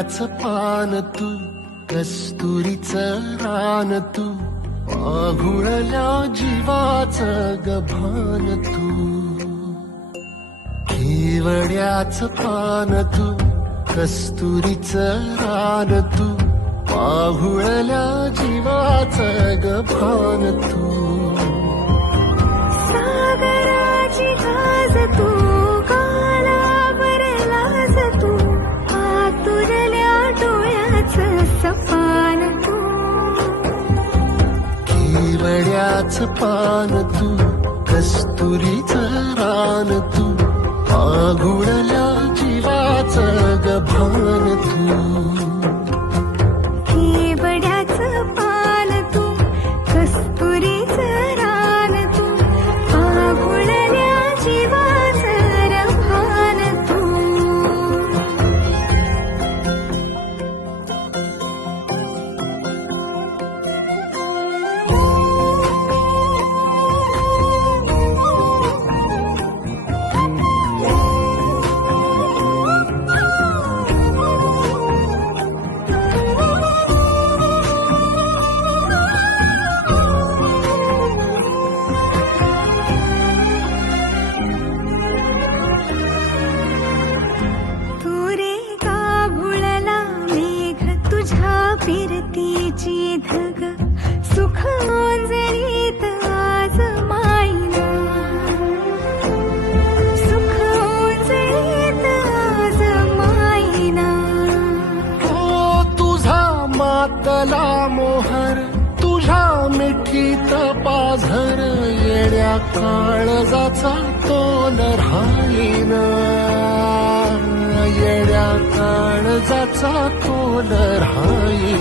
केवड्याचं पान तू, कस्तुरीचं रान तू, पाघुळल्या जीवाचं गभान तू. केवड्याचं पान तू, कस्तुरीचं रान तू, पाघुळल्या जीवाचं गभान तू. सागराची गाज तू, कालावरलाज तू, आतुरल्या डोळ्याचं सपान तू. केवड्याचं पान तू, कस्तुरीचं रान तू, पाघुळल्या जीवाचं गभान तू. केवड्याचं पान तू, कस्तुरीचं रान तू, पाघुळल्या जीवाचं रभान तू. फिरतीची धग सुख ओंजळीत आज माईना, सुख ओंजळीत आज माईना. हो तुझा मातला मोहर, तुझ्या मिठीत पाझर, येड्या काळजाचा तोल राहीना, येड्या काळजाचा तोल राहीना.